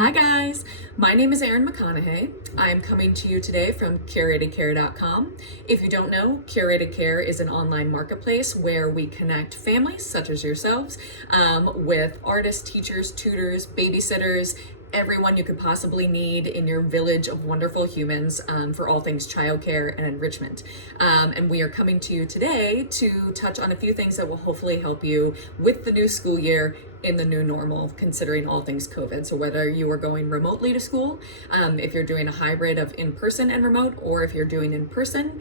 Hi guys, my name is Erin McConaughey. I am coming to you today from curatedcare.com. If you don't know, Curated Care is an online marketplace where we connect families such as yourselves with artists, teachers, tutors, babysitters, everyone you could possibly need in your village of wonderful humans for all things childcare and enrichment. And we are coming to you today to touch on a few things that will hopefully help you with the new school year in the new normal, considering all things COVID. So whether you are going remotely to school, if you're doing a hybrid of in-person and remote, or if you're doing in person,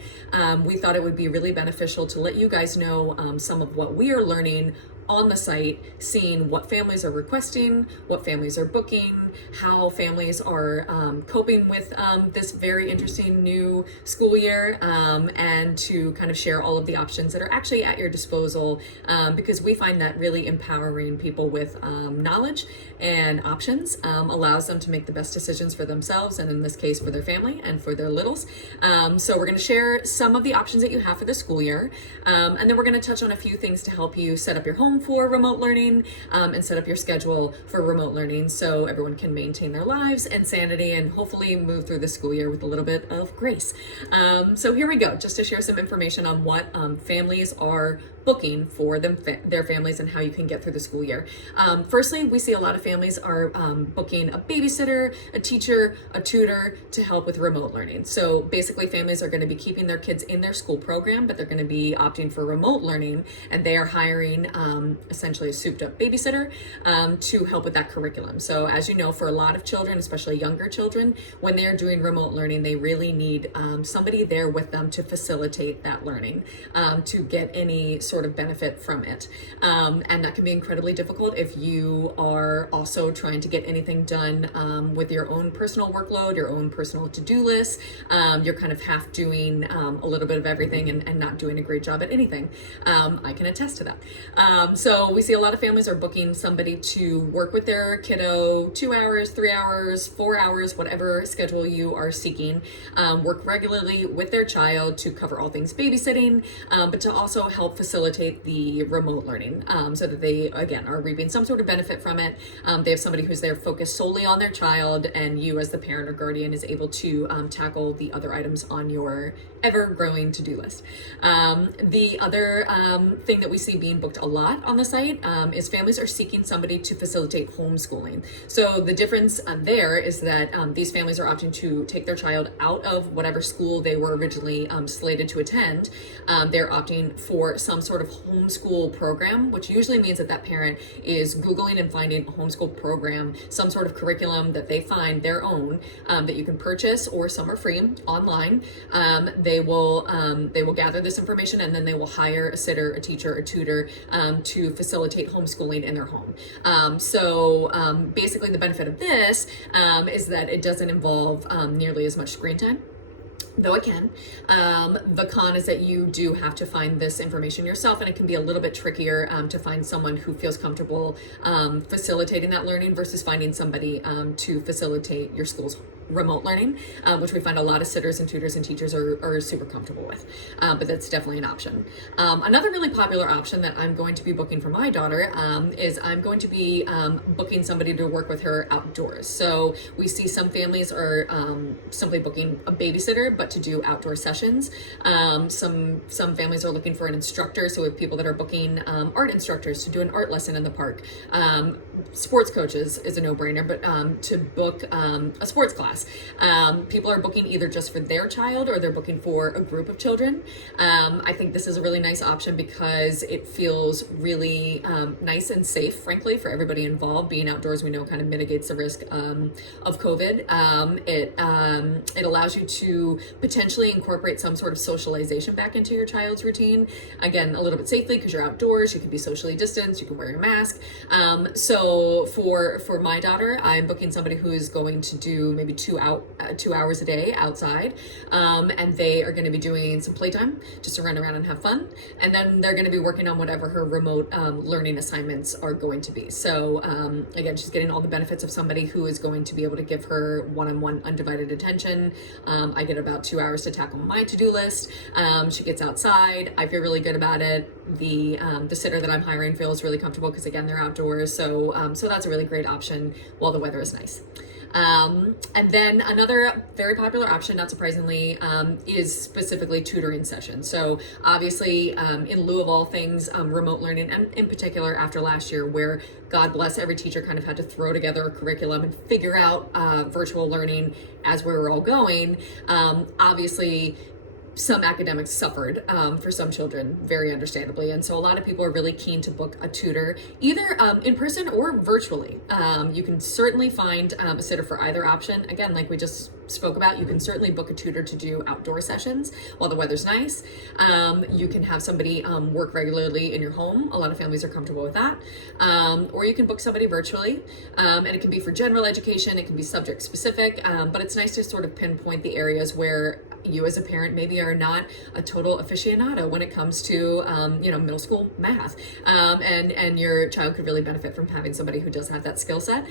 we thought it would be really beneficial to let you guys know some of what we are learning on the site, seeing what families are requesting, what families are booking, how families are coping with this very interesting new school year, and to kind of share all of the options that are actually at your disposal, because we find that really empowering people with knowledge and options allows them to make the best decisions for themselves, and in this case for their family and for their littles. So we're going to share some of the options that you have for the school year, and then we're going to touch on a few things to help you set up your home for remote learning, and set up your schedule for remote learning so everyone can maintain their lives and sanity and hopefully move through the school year with a little bit of grace. So here we go, just to share some information on what families are booking for their families and how you can get through the school year. Firstly, we see a lot of families are booking a babysitter, a teacher, a tutor to help with remote learning. So basically families are going to be keeping their kids in their school program, but they're going to be opting for remote learning, and they are hiring essentially a souped up babysitter to help with that curriculum. So as you know, for a lot of children, especially younger children, when they're doing remote learning, they really need somebody there with them to facilitate that learning, to get any sort of benefit from it. And that can be incredibly difficult if you are also trying to get anything done with your own personal workload, your own personal to-do list. You're kind of half doing a little bit of everything and not doing a great job at anything. I can attest to that. So we see a lot of families are booking somebody to work with their kiddo 2 hours, 3 hours, 4 hours, whatever schedule you are seeking, work regularly with their child to cover all things babysitting, but to also help facilitate the remote learning, so that they, again, are reaping some sort of benefit from it. They have somebody who's there focused solely on their child, and you as the parent or guardian is able to tackle the other items on your ever-growing to-do list. The other thing that we see being booked a lot on the site is families are seeking somebody to facilitate homeschooling. So the difference there is that these families are opting to take their child out of whatever school they were originally slated to attend. They're opting for some sort of homeschool program, which usually means that parent is Googling and finding a homeschool program, some sort of curriculum that they find their own, that you can purchase, or some are free online. They will gather this information, and then they will hire a sitter, a teacher, a tutor to facilitate homeschooling in their home. So basically the benefit of this is that it doesn't involve nearly as much screen time, though it can. The con is that you do have to find this information yourself, and it can be a little bit trickier to find someone who feels comfortable facilitating that learning versus finding somebody to facilitate your school's remote learning, which we find a lot of sitters and tutors and teachers are super comfortable with, but that's definitely an option. Another really popular option that I'm going to be booking for my daughter is I'm going to be booking somebody to work with her outdoors. So we see some families are simply booking a babysitter, but to do outdoor sessions. Some families are looking for an instructor, so we have people that are booking art instructors to do an art lesson in the park. Sports coaches is a no-brainer, but to book a sports class. People are booking either just for their child, or they're booking for a group of children. I think this is a really nice option because it feels really nice and safe, frankly, for everybody involved. Being outdoors, we know, kind of mitigates the risk of COVID. It allows you to potentially incorporate some sort of socialization back into your child's routine. Again, a little bit safely because you're outdoors, you can be socially distanced, you can wear a mask. So for my daughter, I'm booking somebody who is going to do maybe 2 hours a day outside, and they are going to be doing some playtime just to run around and have fun, and then they're going to be working on whatever her remote learning assignments are going to be. So again, she's getting all the benefits of somebody who is going to be able to give her one-on-one undivided attention. I get about about 2 hours to tackle my to-do list. She gets outside. I feel really good about it. The sitter that I'm hiring feels really comfortable because again, they're outdoors. So that's a really great option while the weather is nice. And then another very popular option, not surprisingly, is specifically tutoring sessions. So obviously, in lieu of all things, remote learning, and in particular after last year, where God bless, every teacher kind of had to throw together a curriculum and figure out virtual learning as we were all going. Obviously, some academics suffered for some children, very understandably. And so a lot of people are really keen to book a tutor, either in person or virtually. You can certainly find a sitter for either option. Again, like we just spoke about, you can certainly book a tutor to do outdoor sessions while the weather's nice. You can have somebody work regularly in your home. A lot of families are comfortable with that. Or you can book somebody virtually. And it can be for general education, it can be subject specific, but it's nice to sort of pinpoint the areas where you as a parent maybe are not a total aficionado when it comes to middle school math, and your child could really benefit from having somebody who does have that skill set.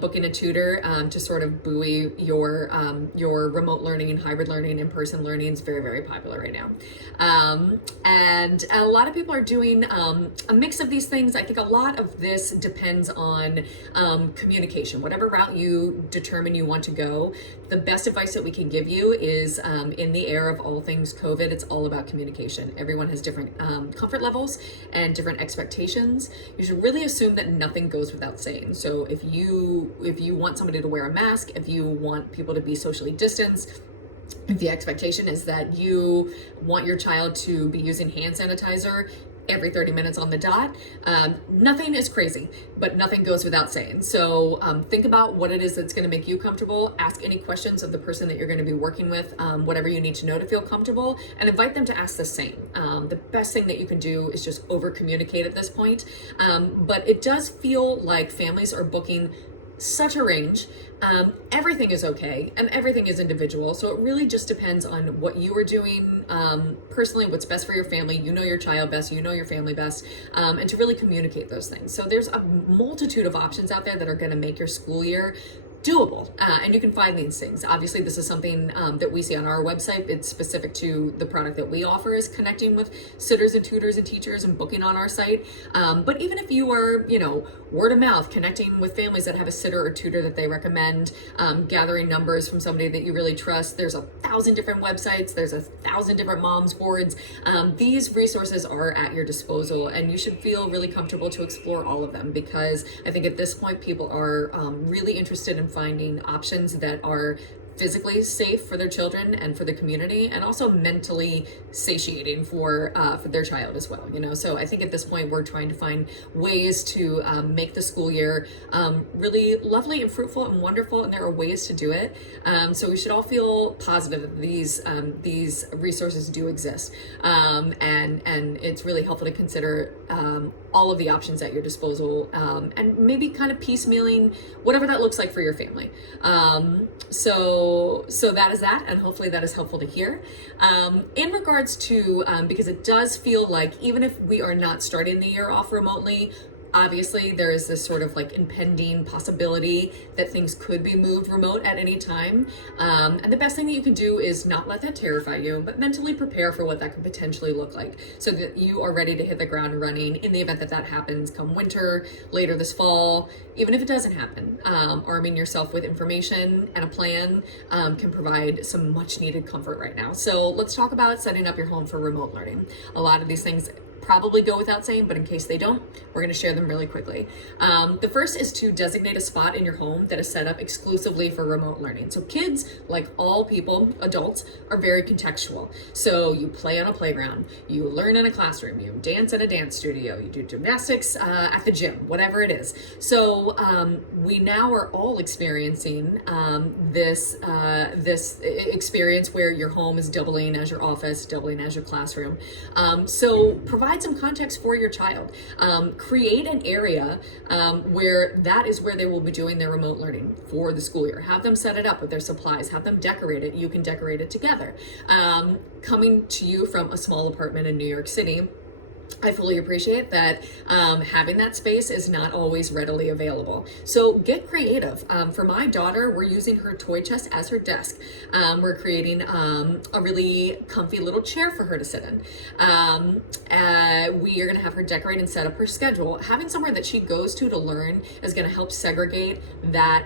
Booking a tutor to sort of buoy your remote learning and hybrid learning, in-person learning is very, very popular right now. And a lot of people are doing a mix of these things. I think a lot of this depends on communication. Whatever route you determine you want to go, the best advice that we can give you is in the era of all things COVID, it's all about communication. Everyone has different comfort levels and different expectations. You should really assume that nothing goes without saying. So if you want somebody to wear a mask, if you want people to be socially distanced, if the expectation is that you want your child to be using hand sanitizer every 30 minutes on the dot, nothing is crazy, but nothing goes without saying. So think about what it is that's going to make you comfortable. Ask any questions of the person that you're going to be working with, whatever you need to know to feel comfortable, and invite them to ask the same. The best thing that you can do is just over communicate at this point. But it does feel like families are booking such a range. Everything is okay and everything is individual. So it really just depends on what you are doing personally, what's best for your family. You know your child best, you know your family best, and to really communicate those things. So there's a multitude of options out there that are going to make your school year doable, and you can find these things. Obviously, this is something that we see on our website. It's specific to the product that we offer, is connecting with sitters and tutors and teachers and booking on our site. But even if you are, word of mouth, connecting with families that have a sitter or tutor that they recommend, gathering numbers from somebody that you really trust. There's 1,000 different websites. There's 1,000 different moms boards. These resources are at your disposal, and you should feel really comfortable to explore all of them, because I think at this point people are really interested in finding options that are physically safe for their children and for the community, and also mentally satiating for their child as well. So I think at this point we're trying to find ways to make the school year really lovely and fruitful and wonderful, and there are ways to do it. So we should all feel positive that these resources do exist, and it's really helpful to consider all of the options at your disposal, and maybe kind of piecemealing whatever that looks like for your family. So that is that, and hopefully that is helpful to hear. In regards to, because it does feel like even if we are not starting the year off remotely, obviously there is this sort of like impending possibility that things could be moved remote at any time. And the best thing that you can do is not let that terrify you, but mentally prepare for what that could potentially look like, so that you are ready to hit the ground running in the event that that happens come winter, later this fall. Even if it doesn't happen, arming yourself with information and a plan can provide some much needed comfort right now. So let's talk about setting up your home for remote learning. A lot of these things probably go without saying, but in case they don't, we're going to share them really quickly. The first is to designate a spot in your home that is set up exclusively for remote learning. So kids, like all people, adults, are very contextual. So you play on a playground, you learn in a classroom, you dance at a dance studio, you do gymnastics at the gym, whatever it is. So we now are all experiencing this experience where your home is doubling as your office, doubling as your classroom. So provide some context for your child. Create an area where that is where they will be doing their remote learning for the school year. Have them set it up with their supplies. Have them decorate it. You can decorate it together. Coming to you from a small apartment in New York City, I fully appreciate that having that space is not always readily available. So get creative. For my daughter, we're using her toy chest as her desk. We're creating a really comfy little chair for her to sit in. We are going to have her decorate and set up her schedule. Having somewhere that she goes to learn is going to help segregate that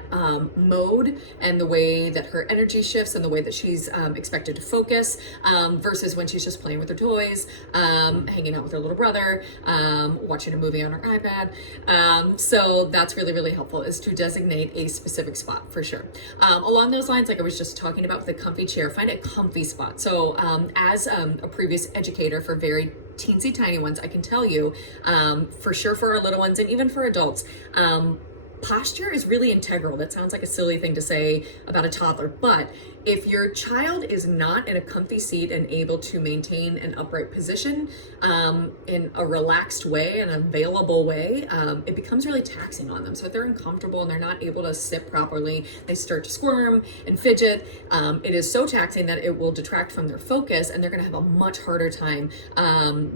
mode and the way that her energy shifts and the way that she's expected to focus versus when she's just playing with her toys, hanging out with her little brother, watching a movie on her iPad. So that's really, really helpful, is to designate a specific spot for sure. Along those lines, like I was just talking about with the comfy chair, find a comfy spot. So as a previous educator for very teensy tiny ones, I can tell you for sure for our little ones and even for adults, posture is really integral. That sounds like a silly thing to say about a toddler, but if your child is not in a comfy seat and able to maintain an upright position in a relaxed way, an available way, it becomes really taxing on them. So if they're uncomfortable and they're not able to sit properly, they start to squirm and fidget. It is so taxing that it will detract from their focus, and they're going to have a much harder time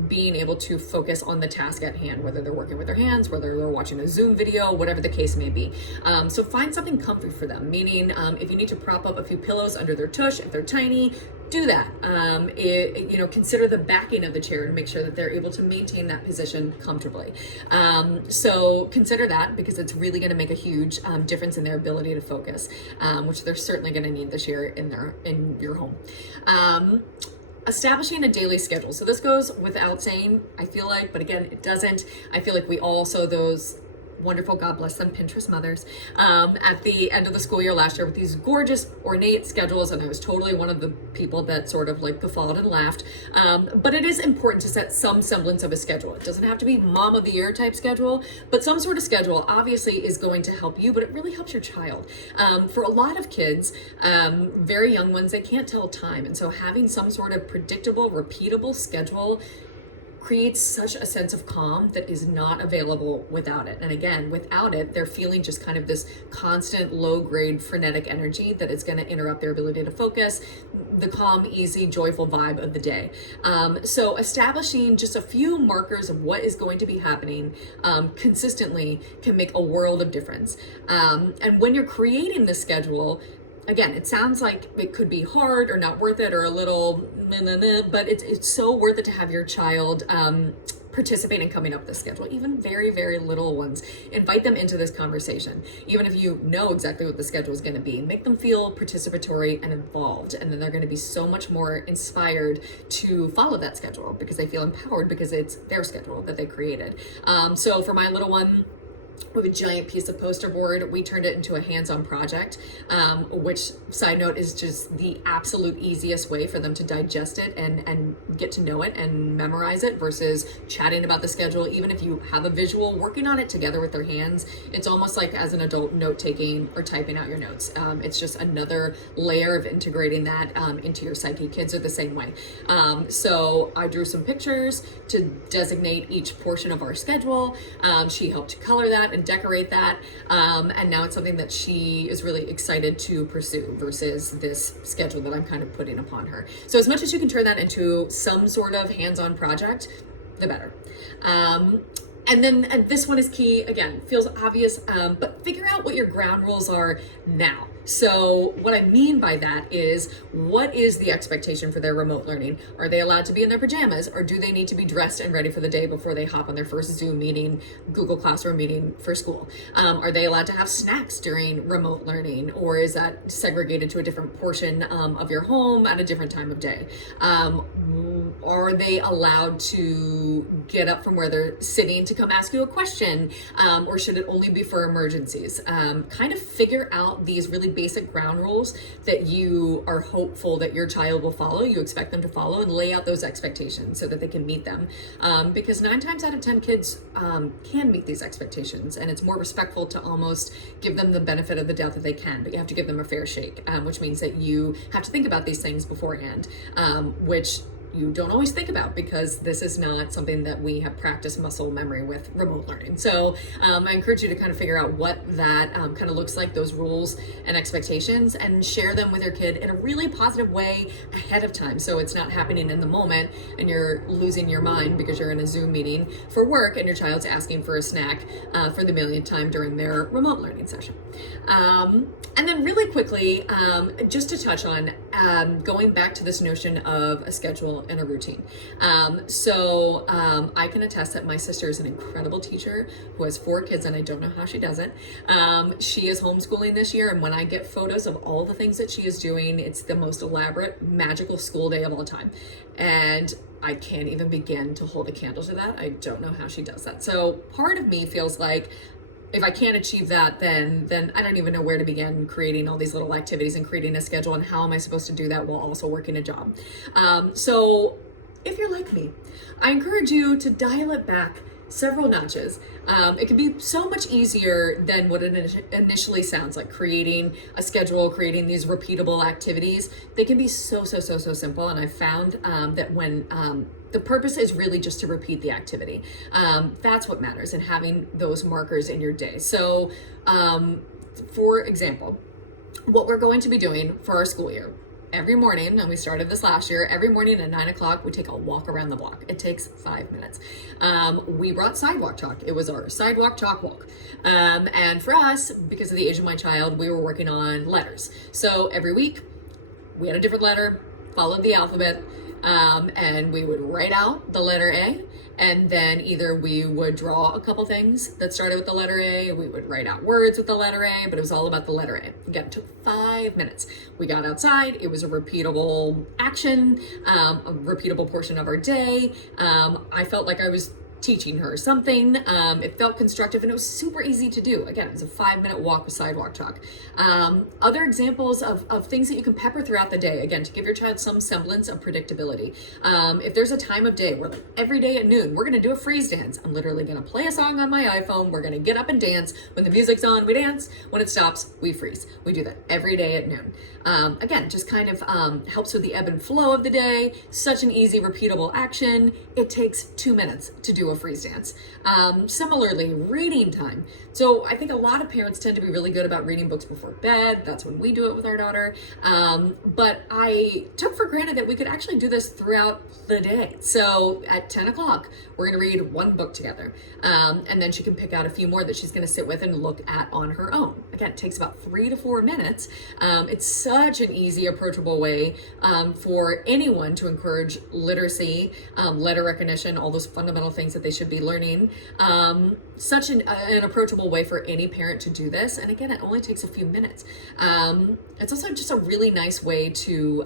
being able to focus on the task at hand, whether they're working with their hands, whether they're watching a Zoom video, whatever the case may be. So find something comfy for them, meaning if you need to prop up a few pillows under their tush, if they're tiny, do that. Consider the backing of the chair and make sure that they're able to maintain that position comfortably. So consider that, because it's really going to make a huge difference in their ability to focus, which they're certainly going to need this year in your home. Establishing a daily schedule. So this goes without saying, I feel like, but again, it doesn't. I feel like we all saw those wonderful, God bless them, Pinterest mothers, at the end of the school year last year with these gorgeous, ornate schedules, and I was totally one of the people that sort of like guffawed and laughed. But it is important to set some semblance of a schedule. It doesn't have to be mom of the year type schedule, but some sort of schedule obviously is going to help you, but it really helps your child. For a lot of kids, very young ones, they can't tell time, and so having some sort of predictable, repeatable schedule creates such a sense of calm that is not available without it. And again, without it, they're feeling just kind of this constant low grade frenetic energy that is going to interrupt their ability to focus, the calm, easy, joyful vibe of the day. So establishing just a few markers of what is going to be happening consistently can make a world of difference. And when you're creating the schedule, again, it sounds like it could be hard or not worth it or a little, but it's so worth it to have your child participate in coming up with this schedule. Even very, very little ones, invite them into this conversation. Even if you know exactly what the schedule is going to be, make them feel participatory and involved, and then they're going to be so much more inspired to follow that schedule because they feel empowered because it's their schedule that they created. So for my little one, we have a giant piece of poster board. We turned it into a hands-on project, which, side note, is just the absolute easiest way for them to digest it and get to know it and memorize it versus chatting about the schedule. Even if you have a visual, working on it together with their hands, it's almost like as an adult note-taking or typing out your notes. It's just another layer of integrating that into your psyche. Kids are the same way. So I drew some pictures to designate each portion of our schedule. She helped color that and decorate that, and now it's something that she is really excited to pursue versus this schedule that I'm kind of putting upon her. So as much as you can turn that into some sort of hands-on project, the better. And this one is key, again, feels obvious, but figure out what your ground rules are now. So what I mean by that is, what is the expectation for their remote learning? Are they allowed to be in their pajamas, or do they need to be dressed and ready for the day before they hop on their first Zoom meeting, Google Classroom meeting for school? Are they allowed to have snacks during remote learning, or is that segregated to a different portion of your home at a different time of day? Are they allowed to get up from where they're sitting to come ask you a question, or should it only be for emergencies? Kind of figure out these really basic ground rules that you are hopeful that your child will follow, you expect them to follow, and lay out those expectations so that they can meet them. Because 9 times out of 10 kids can meet these expectations, and it's more respectful to almost give them the benefit of the doubt that they can, but you have to give them a fair shake, which means that you have to think about these things beforehand, which you don't always think about, because this is not something that we have practiced muscle memory with remote learning. So I encourage you to kind of figure out what that kind of looks like, those rules and expectations, and share them with your kid in a really positive way ahead of time, so it's not happening in the moment and you're losing your mind because you're in a Zoom meeting for work and your child's asking for a snack for the millionth time during their remote learning session. And then really quickly, just to touch on going back to this notion of a schedule and a routine. I can attest that my sister is an incredible teacher who has 4 kids, and I don't know how she does it. She is homeschooling this year, and when I get photos of all the things that she is doing, it's the most elaborate, magical school day of all time. And I can't even begin to hold a candle to that. I don't know how she does that. So part of me feels like, if I can't achieve that, then I don't even know where to begin creating all these little activities and creating a schedule, and how am I supposed to do that while also working a job? So if you're like me, I encourage you to dial it back several notches. It can be so much easier than what it initially sounds like. Creating a schedule, creating these repeatable activities, they can be so simple. And I found that when the purpose is really just to repeat the activity, that's what matters, and having those markers in your day. So for example, what we're going to be doing for our school year, every morning, and we started this last year, every morning at 9 o'clock, we take a walk around the block. It takes 5 minutes. We brought sidewalk chalk. It was our sidewalk chalk walk. And for us, because of the age of my child, we were working on letters. So every week, we had a different letter, followed the alphabet, and we would write out the letter A, and then either we would draw a couple things that started with the letter A, we would write out words with the letter A, but it was all about the letter A. Again, it took 5 minutes. We got outside. It was a repeatable action, a repeatable portion of our day. I felt like I was teaching her something. It felt constructive, and it was super easy to do. Again, it was a 5-minute walk with sidewalk chalk. Other examples of things that you can pepper throughout the day, again, to give your child some semblance of predictability. If there's a time of day where, like, every day at noon, we're going to do a freeze dance. I'm literally going to play a song on my iPhone. We're going to get up and dance. When the music's on, we dance. When it stops, we freeze. We do that every day at noon. Again, just kind of helps with the ebb and flow of the day. Such an easy, repeatable action. It takes 2 minutes to do a freeze dance. Similarly, reading time. So I think a lot of parents tend to be really good about reading books before bed. That's when we do it with our daughter. But I took for granted that we could actually do this throughout the day. So at 10 o'clock, we're going to read one book together. And then she can pick out a few more that she's going to sit with and look at on her own. Again, it takes about 3 to 4 minutes. It's such an easy, approachable way for anyone to encourage literacy, letter recognition, all those fundamental things that they should be learning. Such an approachable way for any parent to do this. And again, it only takes a few minutes. It's also just a really nice way to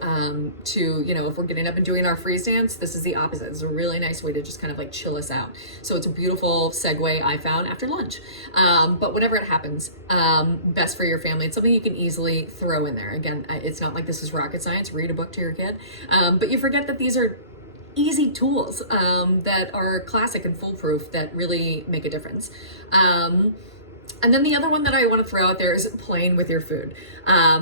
if we're getting up and doing our freeze dance, this is the opposite. It's a really nice way to just kind of like chill us out. So it's a beautiful segue I found after lunch. But whenever it happens, best for your family. It's something you can easily throw in there. Again, it's not like this is rocket science. Read a book to your kid. But you forget that these are easy tools that are classic and foolproof that really make a difference. And then the other one that I want to throw out there is playing with your food.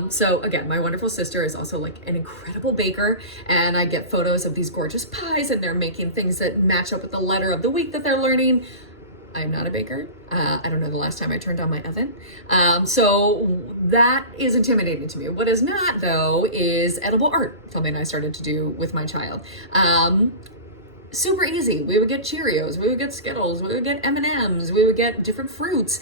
So again, my wonderful sister is also like an incredible baker, and I get photos of these gorgeous pies, and they're making things that match up with the letter of the week that they're learning. I'm not a baker. I don't know the last time I turned on my oven. So that is intimidating to me. What is not, though, is edible art, something I started to do with my child. Super easy. We would get Cheerios, we would get Skittles, we would get M&Ms, we would get different fruits.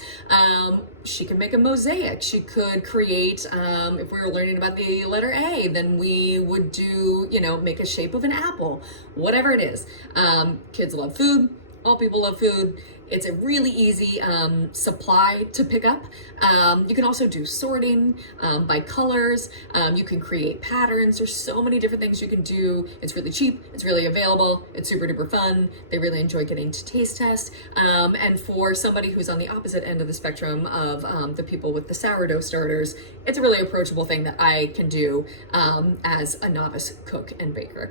She could make a mosaic. She could create, if we were learning about the letter A, then we would do, make a shape of an apple, whatever it is. Kids love food. All people love food. It's a really easy supply to pick up. You can also do sorting by colors. You can create patterns. There's so many different things you can do. It's really cheap. It's really available. It's super duper fun. They really enjoy getting to taste test. And for somebody who's on the opposite end of the spectrum of the people with the sourdough starters, it's a really approachable thing that I can do as a novice cook and baker.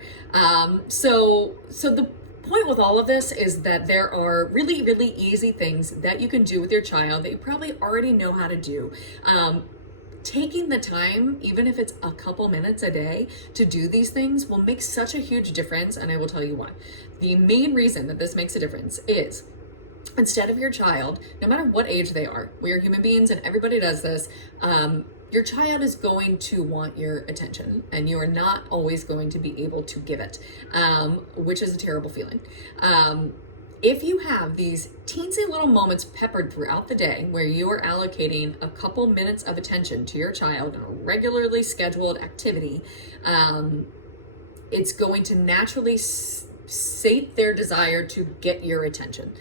So the point with all of this is that there are really, really easy things that you can do with your child that you probably already know how to do. taking the time, even if it's a couple minutes a day, to do these things will make such a huge difference. And I will tell you why. The main reason that this makes a difference is, instead of your child, no matter what age they are, we are human beings and everybody does this, your child is going to want your attention, and you are not always going to be able to give it, which is a terrible feeling. If you have these teensy little moments peppered throughout the day where you are allocating a couple minutes of attention to your child in a regularly scheduled activity, it's going to naturally sate their desire to get your attention.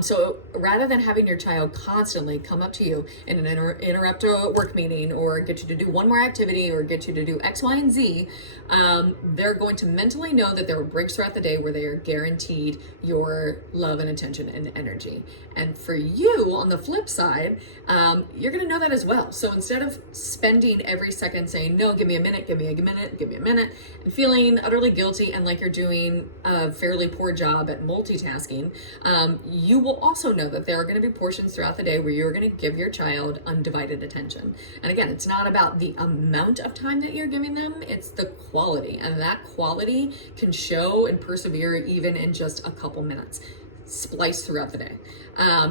So rather than having your child constantly come up to you and interrupt a work meeting or get you to do one more activity or get you to do X, Y, and Z, they're going to mentally know that there are breaks throughout the day where they are guaranteed your love and attention and energy. And for you, on the flip side, you're going to know that as well. So instead of spending every second saying, no, give me a minute, give me a minute, give me a minute, and feeling utterly guilty and like you're doing a fairly poor job at multitasking, you will also know that there are going to be portions throughout the day where you're going to give your child undivided attention. And again, it's not about the amount of time that you're giving them, it's the quality. And that quality can show and persevere even in just a couple minutes, spliced throughout the day.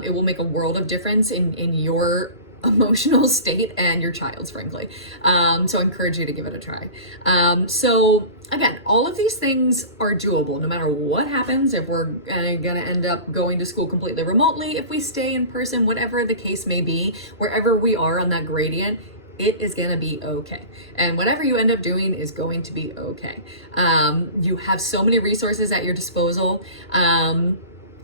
It will make a world of difference in your emotional state and your child's, frankly. So I encourage you to give it a try. So again, all of these things are doable no matter what happens. If we're gonna end up going to school completely remotely, if we stay in person, whatever the case may be, wherever we are on that gradient, it is going to be okay. And whatever you end up doing is going to be okay. You have so many resources at your disposal.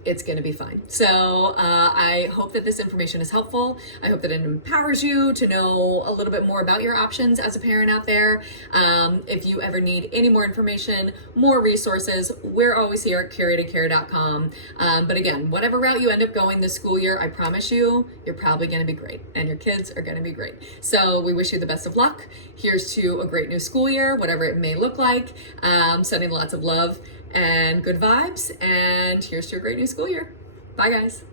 It's going to be fine. So I hope that this information is helpful. I hope that it empowers you to know a little bit more about your options as a parent out there. If you ever need any more information, more resources, we're always here at curatedcare.com. But again, whatever route you end up going this school year, I promise you, you're probably going to be great and your kids are going to be great. So we wish you the best of luck. Here's to a great new school year, whatever it may look like. Sending lots of love and good vibes, and here's to a great new school year. Bye, guys.